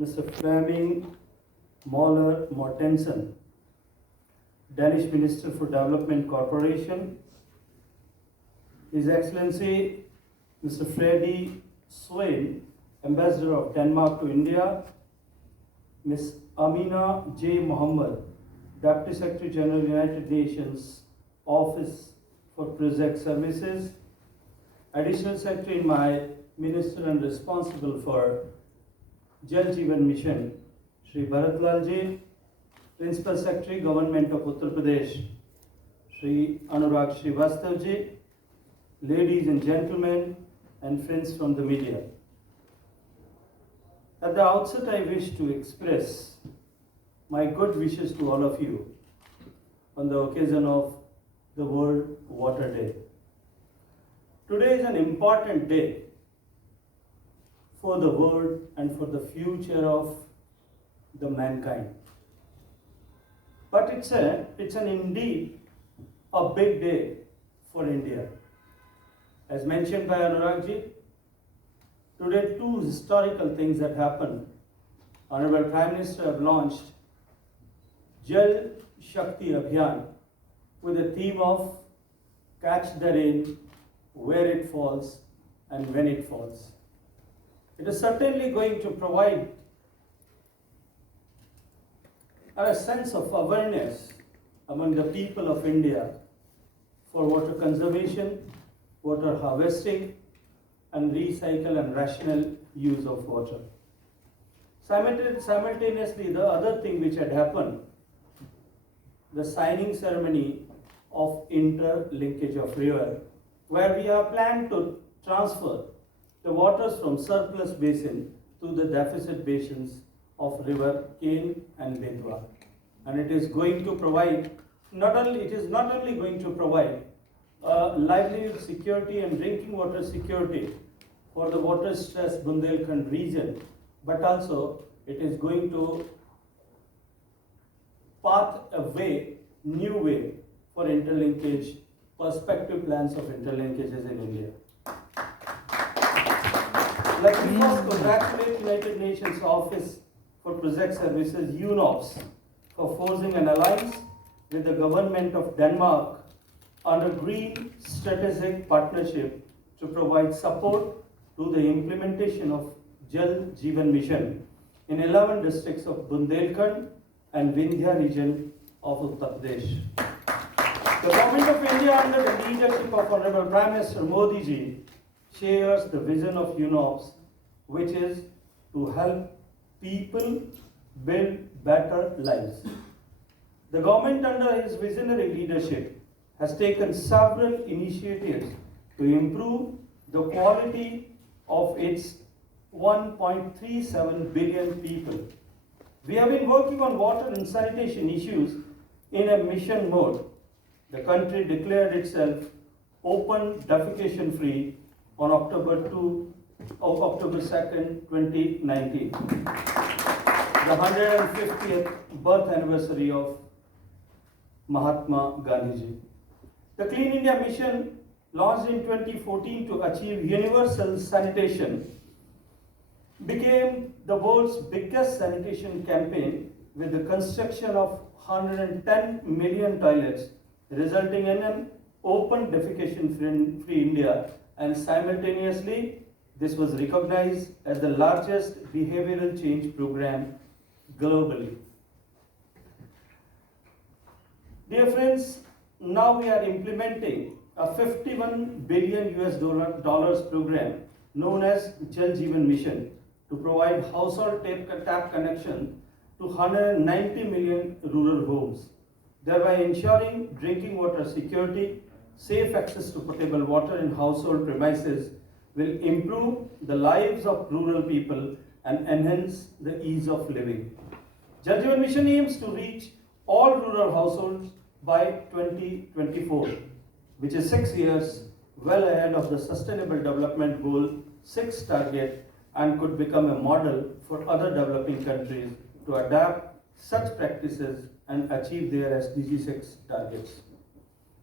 Mr. Flemming Møller Mortensen, Danish Minister for Development Corporation, His Excellency Mr. Freddy Swain, Ambassador of Denmark to India, Ms. Amina J. Mohammed, Deputy Secretary General, United Nations Office for Project Services, Additional Secretary in my Minister and responsible for Jal Jeevan Mission, Shri Bharat Lal Ji, Principal Secretary, Government of Uttar Pradesh, Shri Anurag Srivastav Ji, ladies and gentlemen, and friends from the media. At the outset, I wish to express my good wishes to all of you on the occasion of the World Water Day. Today is an important day for the world and for the future of the mankind. But it's an indeed a big day for India. As mentioned by Anurag Ji, today two historical things that happened. Honorable Prime Minister have launched Jal Shakti Abhiyan with the theme of catch the rain where it falls and when it falls. It is certainly going to provide a sense of awareness among the people of India for water conservation, water harvesting, and recycle and rational use of water. Simultaneously, the other thing which had happened, the signing ceremony of interlinkage of river, where we have planned to transfer the waters from surplus basin to the deficit basins of river Ken and Bethwa. And it is going to provide, it is not only going to provide livelihood security and drinking water security for the water stressed Bundelkhand region, but also it is going to path a way, new way for interlinkage, perspective plans of interlinkages in India. Let me first congratulate United Nations Office for Project Services, UNOPS, for forging an alliance with the government of Denmark under Green Strategic Partnership to provide support to the implementation of Jal Jeevan Mission in 11 districts of Bundelkhand and Vindhya region of Uttar Pradesh. The Government of India, under the leadership of Honorable Prime Minister Modi ji, shares the vision of UNOPS, which is to help people build better lives. The government, under his visionary leadership, has taken several initiatives to improve the quality of its 1.37 billion people. We have been working on water and sanitation issues in a mission mode. The country declared itself open defecation free on October 2nd, 2019, the 150th birth anniversary of Mahatma Gandhi ji. The Clean India Mission, launched in 2014 to achieve universal sanitation, became the world's biggest sanitation campaign with the construction of 110 million toilets, resulting in an open defecation-free India, and simultaneously this was recognized as the largest behavioral change program globally. Dear friends, now we are implementing a $51 billion program known as Jal Jeevan Mission to provide household tap connection to 190 million rural homes, thereby ensuring drinking water security. Safe access to potable water in household premises will improve the lives of rural people and enhance the ease of living. Jal Jeevan Mission aims to reach all rural households by 2024, which is 6 years well ahead of the Sustainable Development Goal 6 target, and could become a model for other developing countries to adapt such practices and achieve their SDG 6 targets.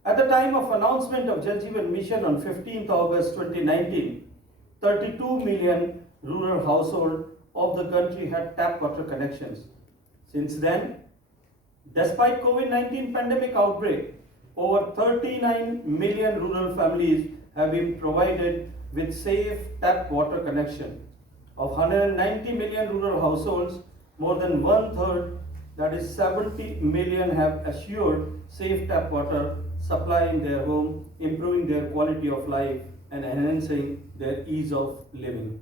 At the time of announcement of Jal Jeevan Mission on 15th August 2019, 32 million rural households of the country had tap water connections. Since then, despite COVID-19 pandemic outbreak, over 39 million rural families have been provided with safe tap water connection. Of 190 million rural households, more than one third, that is 70 million, have assured safe tap water supply in their home, improving their quality of life and enhancing their ease of living.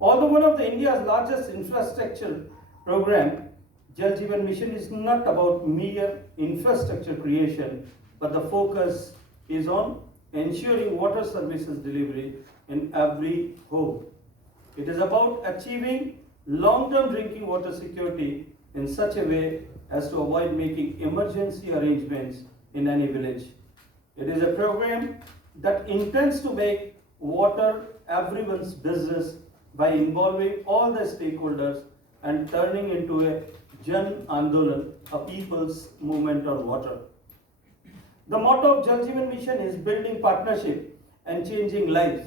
Although one of the India's largest infrastructure program, Jal Jeevan Mission is not about mere infrastructure creation, but the focus is on ensuring water services delivery in every home. It is about achieving long-term drinking water security in such a way as to avoid making emergency arrangements in any village. It is a program that intends to make water everyone's business by involving all the stakeholders and turning into a Jan Andolan, a people's movement on water. The motto of Jal Jeevan Mission is building partnership and changing lives.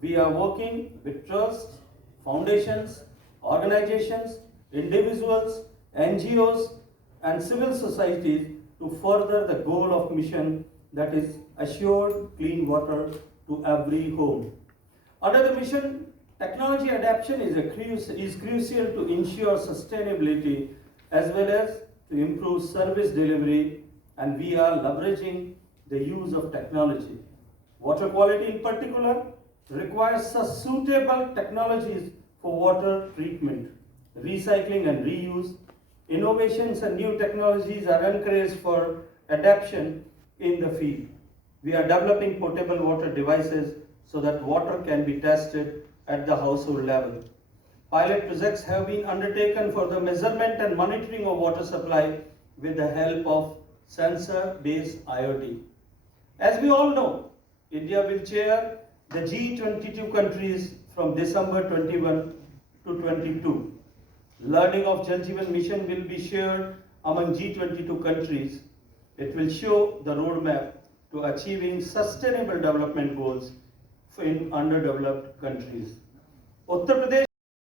We are working with trusts, foundations, organizations, individuals, NGOs, and civil societies to further the goal of mission, that is assured clean water to every home. Under the mission, technology adoption is crucial to ensure sustainability as well as to improve service delivery, and we are leveraging the use of technology. Water quality in particular requires suitable technologies for water treatment, recycling and reuse. Innovations and new technologies are encouraged for adoption in the field. We are developing portable water devices so that water can be tested at the household level. Pilot projects have been undertaken for the measurement and monitoring of water supply with the help of sensor-based IoT. As we all know, India will chair the G22 countries from December 21 to 22. Learning of Jal Jeevan Mission will be shared among G22 countries. It will show the roadmap to achieving sustainable development goals in underdeveloped countries. Uttar Pradesh